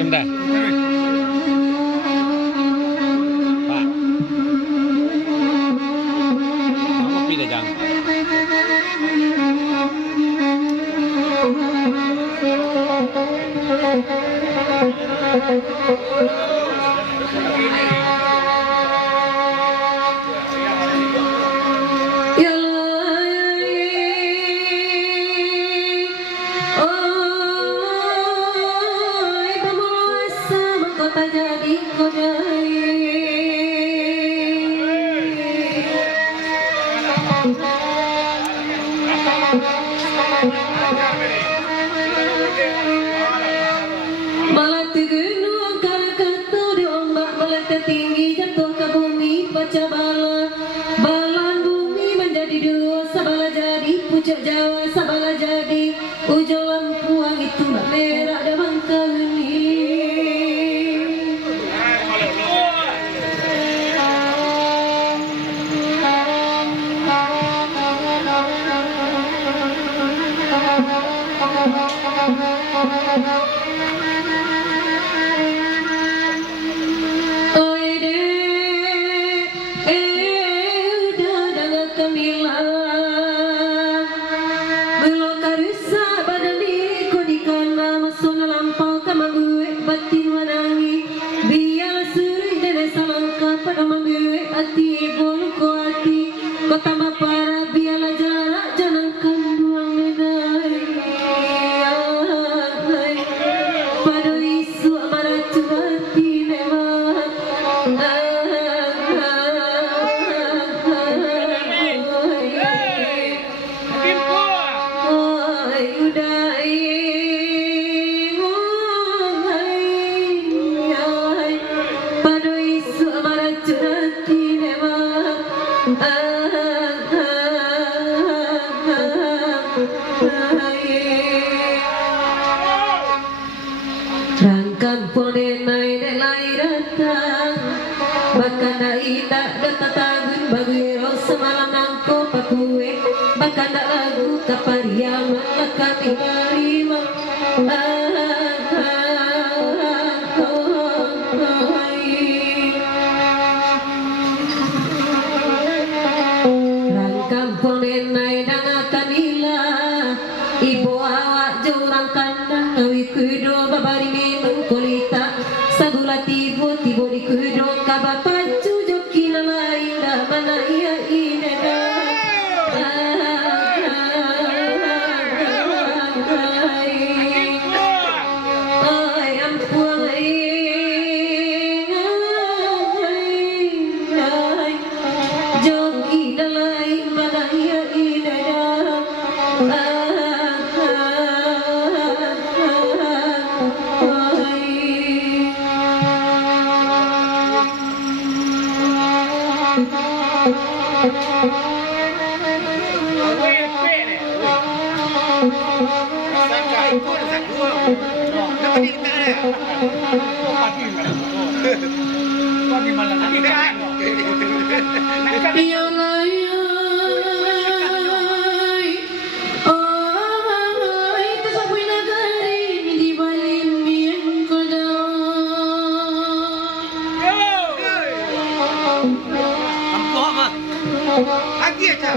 Rendah. Pak. Mau kopi dah jam. Tinggi jatuh ke bumi baca bala balan bumi menjadi dua sabala jadi pucuk Jawa sabala jadi ujung lampu angin tumbak merah dan bangka Rangkang ponenai nelai datang bakana ida datatagun bagwiro semalam nangko pakue bakana lagu kapariaman lakami harima Rangkang ponenai dangakanila ibu awak jurang kandang awi kudo babari memang kolita sagula tibo tibo di kudo kabapacu jokina lain dah mana ia ineda ay ampuang jokina lain mana ia ineda Lagi aja.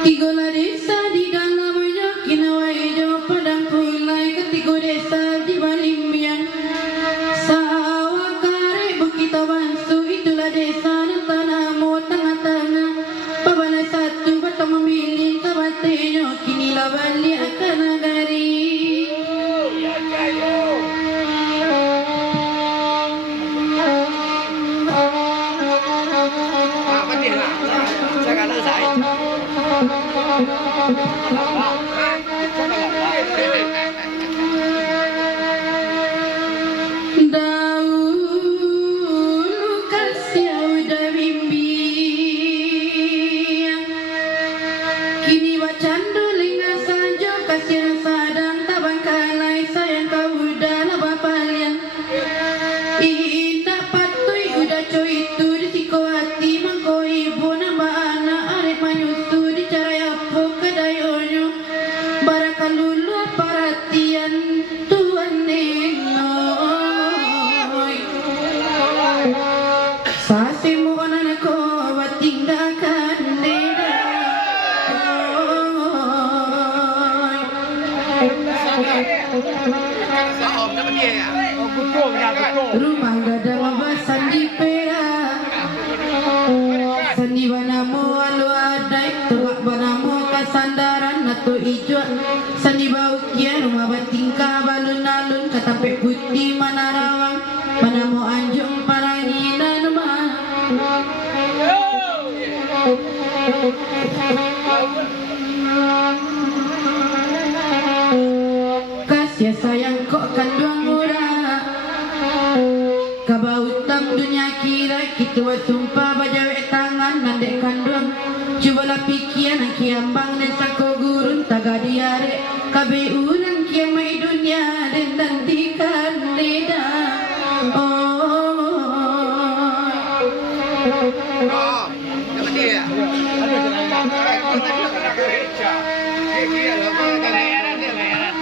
Tiga desa di dalam kinawa hijau padang kulai ketiga desa di Balimbian sawah kare bukit bansu itulah desa dan tanahmu tengah-tengah pabana satu batang memilih kabatenya kini balik akan nagari Kadai Om dapat dia ya. Rumah gadang abasan di perak Seni banamo alu adai Tuak banamo kasandaran Natu ijo Seni baukia rumah batingkah balun-alun Katape putih manarawang Banamo anjung paranginan mah Kasih sayang kok kanduang murah Kabautam dunia kira Kita buat sumpah bajawek tangan Nandek kanduang Cubalah pikiran kiambang dan sako gurun Taga diare Kabe urang kiamai dunia Dan nantikan leda Om dapat dia ya. Dia lama layaran dia layaran.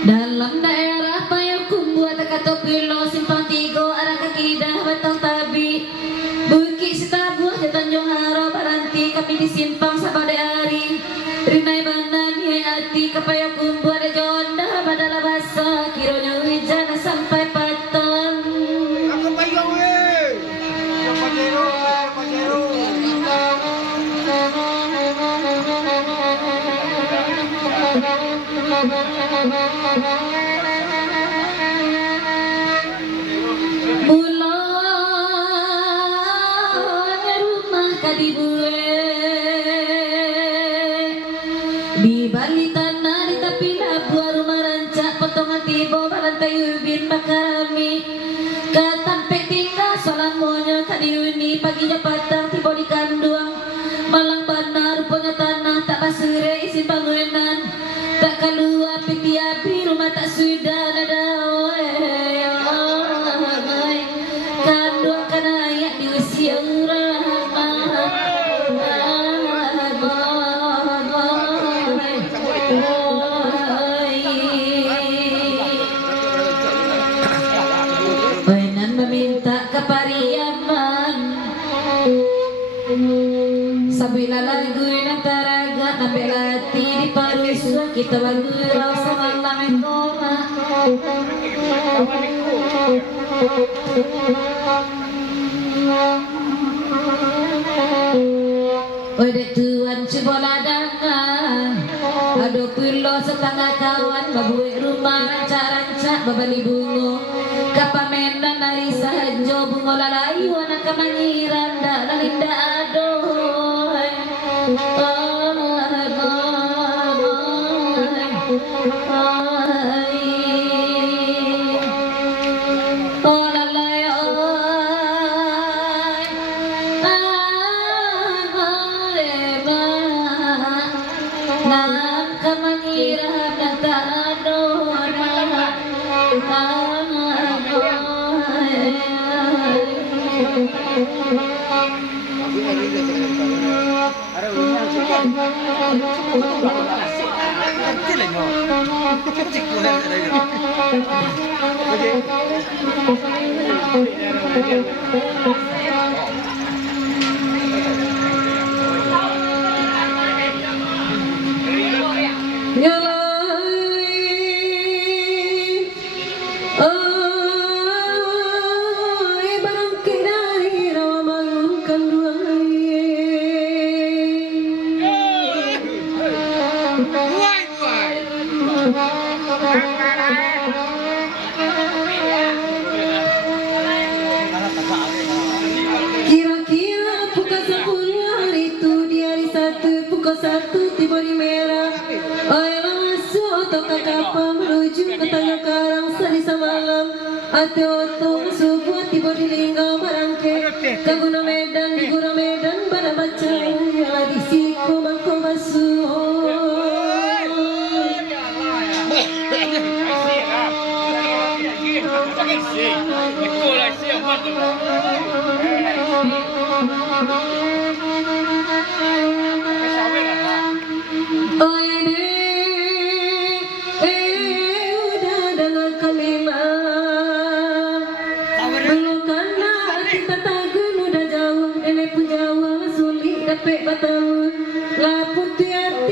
Dalam daerah Payakumbuh Takato Pilo Simpang Tigo Arah Kakidah Batang Tabi Bukit Sitabuah di Tanjung Haro Baranti kami di Simpang Sabade Ari Rinai Banan Hiai Ati ke Payakumbuh ada Jonda Badala Basa Kironya Wijana sampai Patang Aku payung eh. Pajero. Bulan rumah kadibue di bali tanah di tepi labuan rumah rancak potongan tibo barantai ubin bakarami katampe tinggal salamonya kadiuni paginya patang tibo di kanduang malang banar rupanya tanah tak basure isi bangunan tak kalua piti api rumah tak sudah ada kanduang kanayak di usia Wenan meminta kepariaman Sabila lagu yang taraga Nabi lati di paruswa Kita bagurau sama lamekoma Wedek tuan cibola dangan Aduh pulo setengah kawan Babuik rumah rancak-rancak Babali bungo Kapamendan dari sahajo bungo lalai Wana kemangiran dak lalinda adoh Kira-kira pukul 10 hari itu di hari 1 pukul 1 tiba di merah. Ayo masuk atau kapal menuju ke Tanjung Karang selisa malam. Ate oto subuh tiba di Linggau Barangke ke Gunung Medan di tapi betul laput tiap